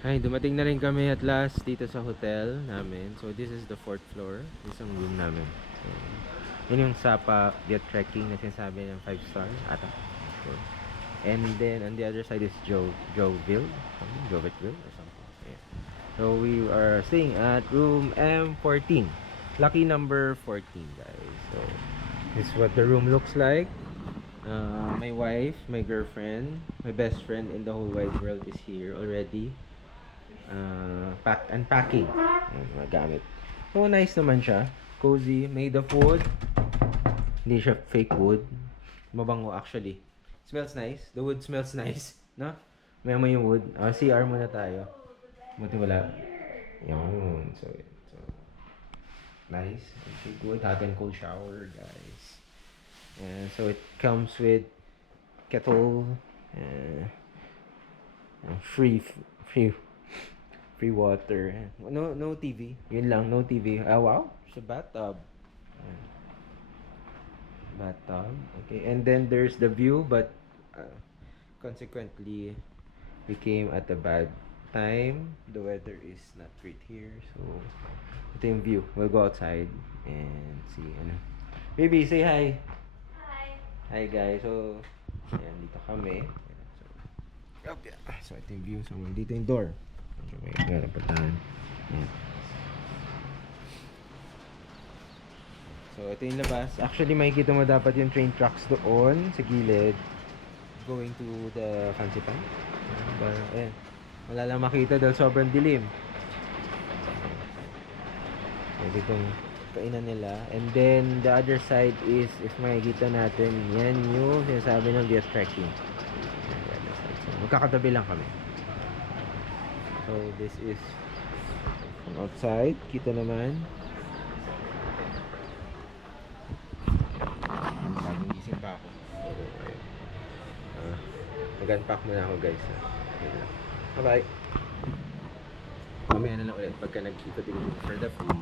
Ay, dumating na rin kami at last dito sa hotel namin. So, this is the 4th floor. This ang room namin. So, yun yung Sapa Viet Trekking na sinasabi ng 5 star ata. So, and then, on the other side is Joville. Jovetville or something. Yeah. So, we are staying at room M14. Lucky number 14, guys. So, this is what the room looks like. My wife, my girlfriend, my best friend in the whole wide world is here already. Unpacking. Ayan, mga gamit. So, nice naman siya. Cozy. Made of wood. Hindi siya fake wood. Mabango actually. Smells nice. The wood smells nice. No? May amoy yung wood. CR muna tayo. Buti wala. Yun. So, nice. Okay, good. Hot and cold shower, guys. And so, it comes with kettle. Free water. No TV. Yun lang, no TV. Wow. It's a bathtub. Bathtub. Okay. And then there's the view, but consequently we came at a bad time. The weather is not great here. So ito yung view. We'll go outside and see. Baby, say hi. Hi. Hi guys. So ayan, dito kami. So ito yung view. So dito yung door. So, may napatahan. So, ito yung labas. Actually, makikita mo dapat yung train tracks doon sa gilid. Going to the Fancy Pan. Ayan. Wala lang makita dahil sobrang dilim. So, ditong kainan nila. And then, the other side is, if makikita natin, yan yung sinasabi ng Viet Trekking. So, magkakatabi lang kami. So, this is from outside. Kita naman. Bagong gising pa ako. Nag-unpack muna ako, guys. Bye-bye. Mamaya na lang ulit pagka nagkita din for the food.